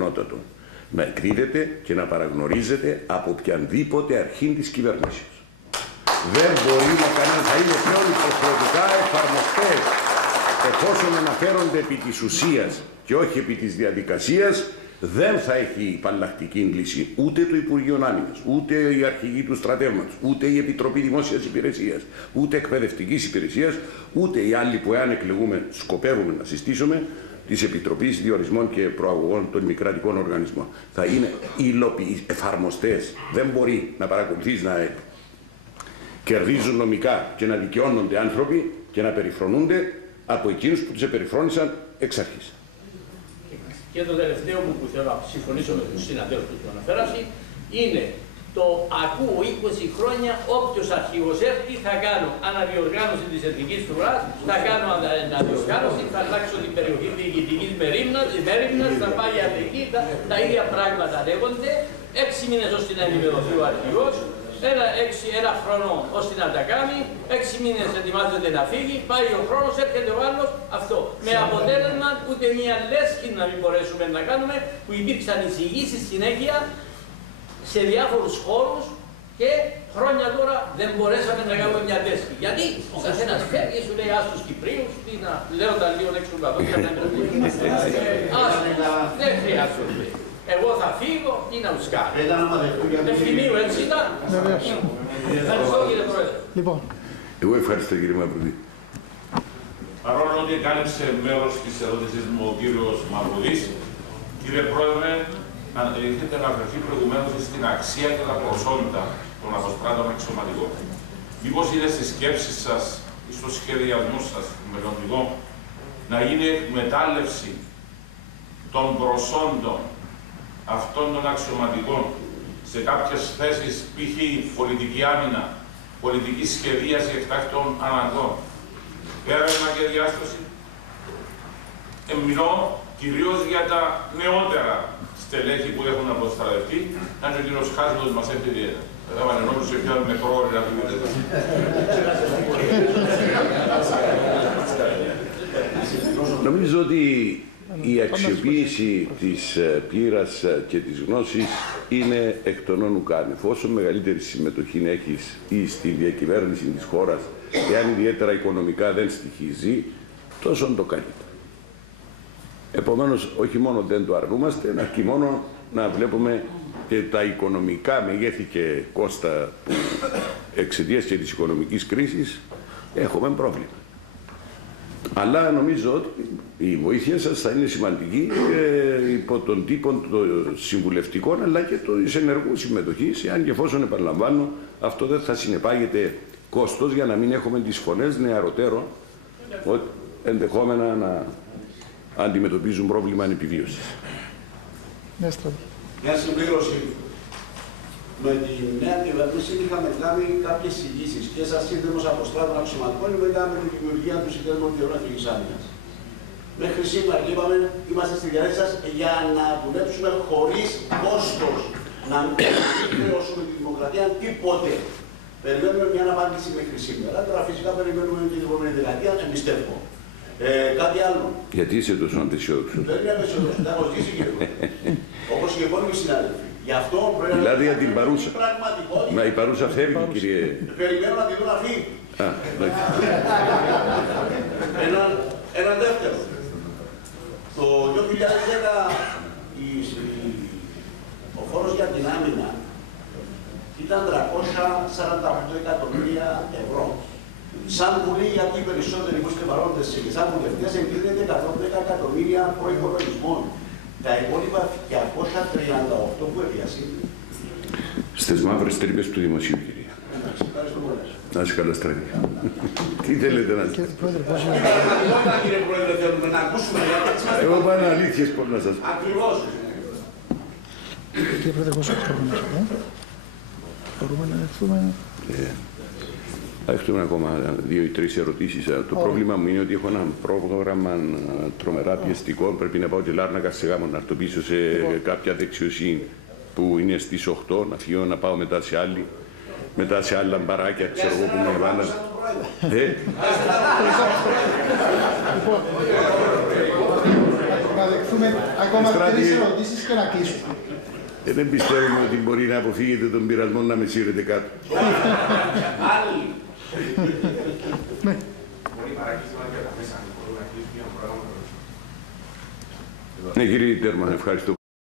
ανώτατο να εκδίδεται και να παραγνωρίζεται από οποιαδήποτε αρχή της κυβερνήσεως. Δεν μπορεί να κάνει, θα είναι πλέον υποχρεωτικά εφαρμοστές εφόσον αναφέρονται επί της ουσίας και όχι επί της διαδικασίας. Δεν θα έχει υπαλλακτική λύση ούτε το Υπουργείο Άμυνας, ούτε η αρχηγοί του στρατεύματος, ούτε η Επιτροπή Δημόσιας Υπηρεσίας, ούτε Εκπαιδευτικής Υπηρεσίας, ούτε οι άλλοι που εάν εκλεγούμε σκοπεύουμε να συστήσουμε της Επιτροπής Διορισμών και Προαγωγών των Μη Κρατικών Οργανισμών. Θα είναι εφαρμοστές. Δεν μπορεί να παρακολουθείς να κερδίζουν νομικά και να δικαιώνονται άνθρωποι και να περιφρονούνται από εκείνους που τους επεριφρόνησαν εξ αρχής. Και το τελευταίο που θέλω να συμφωνήσω με τους συναδέλφους που αναφέρασαι είναι το ακούω 20 χρόνια όποιος αρχηγός έρθει θα κάνω αναδιοργάνωση της εθνικής φρουράς, θα κάνω αναδιοργάνωση, θα αλλάξω την περιοχή διοικητικής μέρημνας, θα πάει αντική, τα ίδια πράγματα λέγονται. 6 μήνες ώστε να ενημερωθεί ο αρχηγός, ένα χρόνο ώστε να τα κάνει, 6 μήνες ετοιμάζεται να φύγει, πάει ο χρόνος, έρχεται ο άλλος, αυτό. Με αποτέλεσμα ούτε μία λέσχη να μην μπορέσουμε να κάνουμε, που υπήρξαν εισηγήσεις συνέχεια σε διάφορους χώρους και χρόνια τώρα δεν μπορέσαμε να κάνουμε μια λέσχη. Γιατί ο καθένας φεύγει, σου λέει άστος Κυπρίους, λέω τα λίγο έξω από για να μην δεν χρειάζεται. Εγώ θα φύγω ή να τους κάνω. Ευθυμίου, έτσι ήταν. Ευχαριστώ κύριε Πρόεδρε. Λοιπόν. Εγώ ευχαριστώ κύριε Μαυρουδή. Παρόλο ότι κάλυψε μέρος της ερώτησης μου ο κύριος Μαυρουδής, κύριε Πρόεδρε, έχετε αναφερθεί προηγουμένως στην αξία και τα προσόντα των αποστράτων αξιωματικών. Μήπως είναι στις σκέψεις σας ή στο σχεδιασμό σας μελλοντικό να γίνει εκμετάλλευση των προσόντων αυτών των αξιωματικών σε κάποιες θέσεις, π.χ. πολιτική άμυνα, πολιτική σχεδίαση εκτάκτων αναγκών, έρευνα και διάσωση. Μιλώ κυρίως για τα νεότερα στελέχη που έχουν αποστρατευτεί, αν και ο κύριος Χάσμος μας έρχεται έβαλε νόμους σε πια με πρόωρη να πείτε. Νομίζω ότι η αξιοποίηση της πείρας και της γνώσης είναι εκ των όνου κάνευ. Όσο μεγαλύτερη συμμετοχή έχεις ή στη διακυβέρνηση της χώρας, εάν ιδιαίτερα οικονομικά δεν στοιχίζει, τόσο το καλύτερο. Επομένως, όχι μόνο δεν το αρνούμαστε, αρκεί μόνο να βλέπουμε και τα οικονομικά μεγέθη και κόστα που εξαιτίας και της οικονομικής κρίσης έχουμε πρόβλημα. Αλλά νομίζω ότι η βοήθεια σας θα είναι σημαντική υπό τον τύπο των συμβουλευτικών αλλά και της ενεργού συμμετοχής, εάν και εφόσον επαναλαμβάνω αυτό δεν θα συνεπάγεται κόστος για να μην έχουμε τις φωνές νεαροτέρων ενδεχόμενα να αντιμετωπίζουν πρόβλημα ανεπιβίωσης. Μια συμπλήρωση. Με τη νέα κυβέρνηση είχαμε κάνει κάποιες εισηγήσεις και σαν σύνδεσμος αποστράτων αξιωματικών μετά με τη δημιουργία του Συνδέσμου Καιρών Εθνικής Άμυνας. Μέχρι σήμερα είπαμε, είμαστε στη διάθεση σας για να δουλέψουμε χωρίς κόστος, να μην χρεώσουμε τη δημοκρατία τίποτε. Περιμένουμε μια απάντηση μέχρι σήμερα. Τώρα φυσικά περιμένουμε και την επόμενη δεκαετία, εμπιστεύω. Κάτι άλλο. Γιατί είσαι τόσο απεσιόδοξος? Δεν είναι απεσιόδοξος, τα έχω ζήσει και εγώ. Όπως και οι επόμενοι συνάδελφοι. Δηλαδή για την παρούσα. Μα η παρούσα φεύγει, κύριε. Περιμένω να τη δω να φύγει. Ένα δεύτερο. Το 2010 ο φόρος για την άμυνα ήταν 348 εκατομμύρια ευρώ. Σαν Βουλή, γιατί οι περισσότεροι που είστε παρόντες και σαν βουλευτές εγκρίνεται 110 εκατομμύρια προϋπολογισμών. Τα υπόλοιπα 238 που επιασύνει. Στις μαύρες τρύπες του Δημοσίου, κυρία. Να είσαι καλά, στρατή. Τι θέλετε να σας πω? Κύριε Πρόεδρε, θέλουμε να ακούσουμε. Εγώ πάνε αλήθειες πώς να σας πω. Ακριβώς. Κύριε Πρόεδρε, πόσο χρόνο να σας πω? Μπορούμε να έρθουμε... Έχουμε ακόμα 2 ή 3 ερωτήσεις. Το πρόβλημα μου είναι ότι έχω ένα πρόγραμμα τρομερά πιεστικό. Πρέπει να πάω και Λάρνακα σε γάμο, να έρθω πίσω σε κάποια δεξιοσύνη που είναι στις 8, να φύγω να πάω μετά σε άλλη. Μετά σε άλλα μπαράκια, ξέρω εγώ που με βάνανε. Λοιπόν, δεχτούμε ακόμα 3 ερωτήσεις και να κλείσουμε. Δεν πιστεύουμε ότι μπορεί να αποφύγετε τον πειρασμό να με σύρετε κάτω. Άλλοι. Ναι, κύριε Τέρμα, ευχαριστώ.